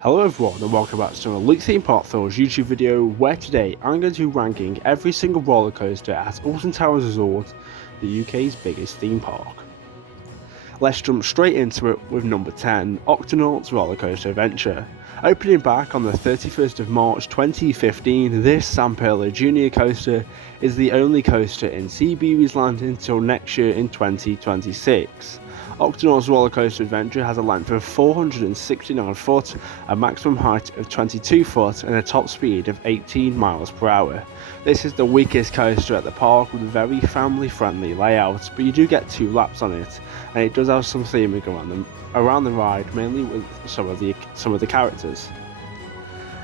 Hello everyone and welcome back to a Luke Theme Park Thrills YouTube video where today I'm going to be ranking every single roller coaster at Alton Towers Resort, the UK's biggest theme park. Let's jump straight into it with number 10, Octonauts Rollercoaster Adventure. Opening back on the 31st of March 2015, this San Pedro Jr. coaster is the only coaster in Seabees Land until next year in 2026. Octonauts Rollercoaster Adventure has a length of 469 foot, a maximum height of 22 foot and a top speed of 18 miles per hour. This is the weakest coaster at the park with a very family friendly layout, but you do get 2 laps on it, and it does have some theming around the ride, mainly with some of the characters.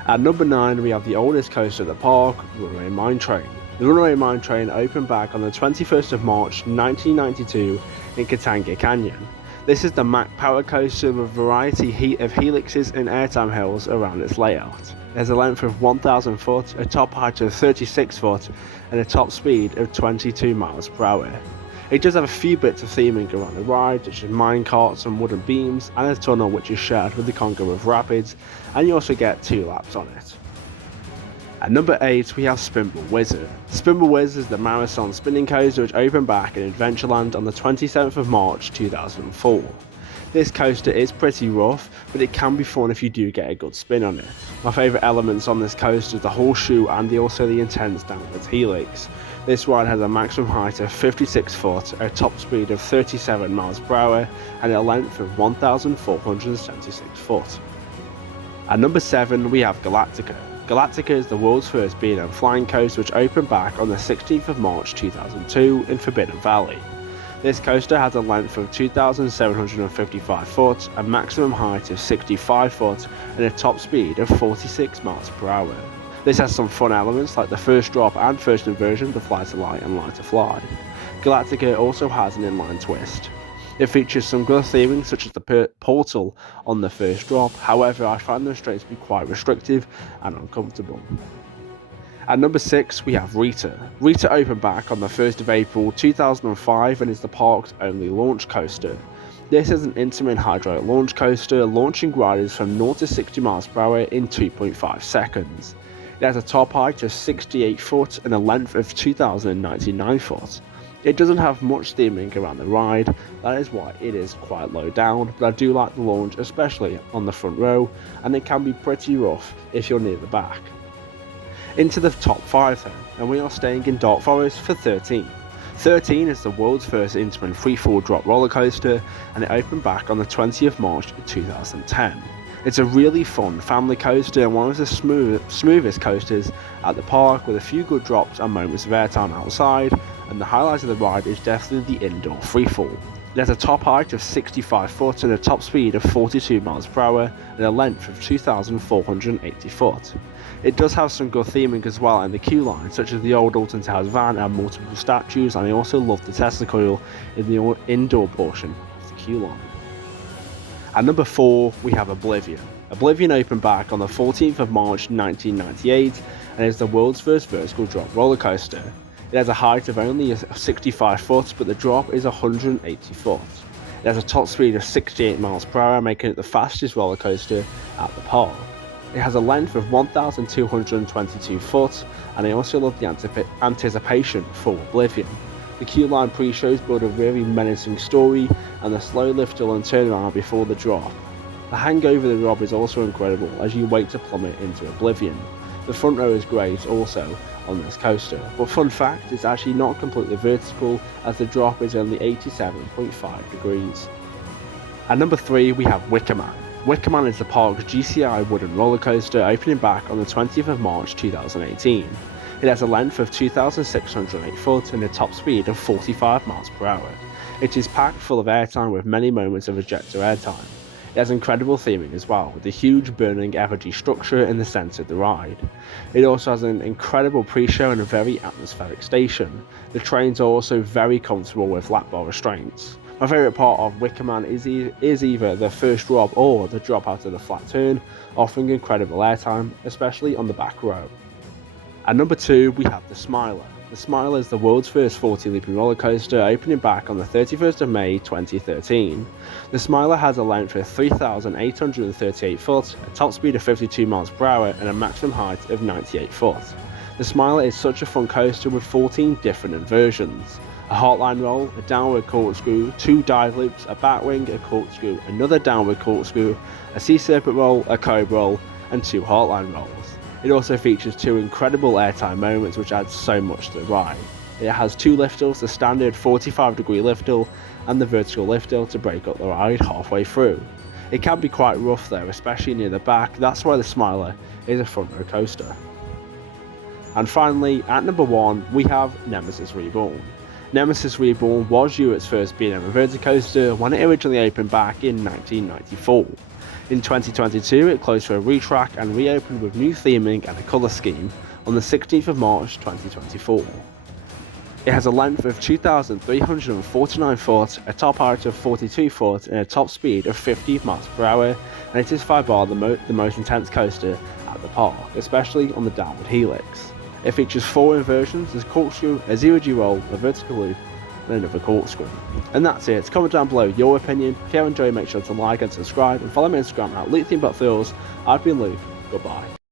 At number 9 we have the oldest coaster at the park, Runaway Mine Train. The Runaway Mine Train opened back on the 21st of March 1992 in Katanga Canyon. This is the Mack power coaster with a variety of helixes and airtime hills around its layout. It has a length of 1,000 foot, a top height of 36 foot and a top speed of 22 miles per hour. It does have a few bits of theming around the ride, such as mine carts and wooden beams, and a tunnel which is shared with the Congo River Rapids, and you also get 2 laps on it. At number 8 we have Spinball Wizard. Spinball Wizard is the marathon spinning coaster which opened back in Adventureland on the 27th of March 2004. This coaster is pretty rough, but it can be fun if you do get a good spin on it. My favourite elements on this coaster is the horseshoe and also the intense downwards helix. This ride has a maximum height of 56 foot, a top speed of 37 miles per hour and a length of 1,476 foot. At number 7 we have Galactica. Galactica is the world's first B&M flying coaster which opened back on the 16th of March 2002 in Forbidden Valley. This coaster has a length of 2,755 foot, a maximum height of 65 foot and a top speed of 46 miles per hour. This has some fun elements like the first drop and first inversion, the fly to light and light to fly. Galactica also has an inline twist. It features some good theming such as the portal on the first drop, however I find the straights to be quite restrictive and uncomfortable. At number 6 we have Rita. Rita opened back on the 1st of April 2005 and is the park's only launch coaster. This is an intimate hydraulic launch coaster, launching riders from 0 to 60 miles per hour in 2.5 seconds. It has a top height of 68 foot and a length of 2,099 foot. It doesn't have much theming around the ride, that is why it is quite low down, but I do like the launch, especially on the front row, and it can be pretty rough if you're near the back. Into the top 5 then, and we are staying in Dark Forest for 13. 13 is the world's first intimate freefall drop roller coaster, and it opened back on the 20th of March 2010. It's a really fun family coaster and one of the smoothest coasters at the park, with a few good drops and moments of airtime outside, and the highlight of the ride is definitely the indoor freefall. It has a top height of 65 foot and a top speed of 42 miles per hour and a length of 2,480 foot. It does have some good theming as well in the queue line, such as the old Alton Towers van and multiple statues, and I also love the Tesla coil in the indoor portion of the queue line. At number 4 we have Oblivion. Oblivion opened back on the 14th of March 1998 and is the world's first vertical drop roller coaster. It has a height of only 65 foot, but the drop is 180 foot. It has a top speed of 68 miles per hour, making it the fastest roller coaster at the park. It has a length of 1,222 foot, and I also love the anticipation for Oblivion. The queue line pre-shows build a very menacing story, and the slow lift and turnaround before the drop. The hang over the drop is also incredible as you wait to plummet into Oblivion. The front row is great also on this coaster, but fun fact, it's actually not completely vertical as the drop is only 87.5 degrees. At number 3 we have Wicker Man. Wicker Man is the park's GCI wooden roller coaster, opening back on the 20th of March 2018. It has a length of 2,608 foot and a top speed of 45 miles per hour. It is packed full of airtime with many moments of ejector airtime. It has incredible theming as well, with a huge burning effigy structure in the centre of the ride. It also has an incredible pre-show and a very atmospheric station. The trains are also very comfortable with lap bar restraints. My favourite part of Wicker Man is either the first drop or the drop out of the flat turn, offering incredible airtime, especially on the back row. At number 2 we have the Smiler. The Smiler is the world's first 40-looping roller coaster, opening back on the 31st of May 2013. The Smiler has a length of 3,838 foot, a top speed of 52 miles per hour, and a maximum height of 98 foot. The Smiler is such a fun coaster with 14 different inversions: a heartline roll, a downward corkscrew, 2 dive loops, a batwing, a corkscrew, another downward corkscrew, a sea serpent roll, a cobra roll, and 2 heartline rolls. It also features 2 incredible airtime moments which add so much to the ride. It has 2 lift hills, the standard 45-degree lift hill and the vertical lift hill to break up the ride halfway through. It can be quite rough though, especially near the back. That's why the Smiler is a front row coaster. And finally, at number 1, we have Nemesis Reborn. Nemesis Reborn was Europe's first B&M inverted coaster when it originally opened back in 1994. In 2022, it closed for a retrack and reopened with new theming and a colour scheme on the 16th of March 2024. It has a length of 2,349 foot, a top height of 42 foot, and a top speed of 50 miles per hour, and it is by far the most intense coaster at the park, especially on the downward helix. It features 4 inversions: a corkscrew, a zero-G roll, a vertical loop, and another corkscrew. And that's it. Comment down below your opinion. If you have enjoyed, make sure to like and subscribe, and follow me on Instagram at LukeThemeParkThemes. I've been Luke. Goodbye.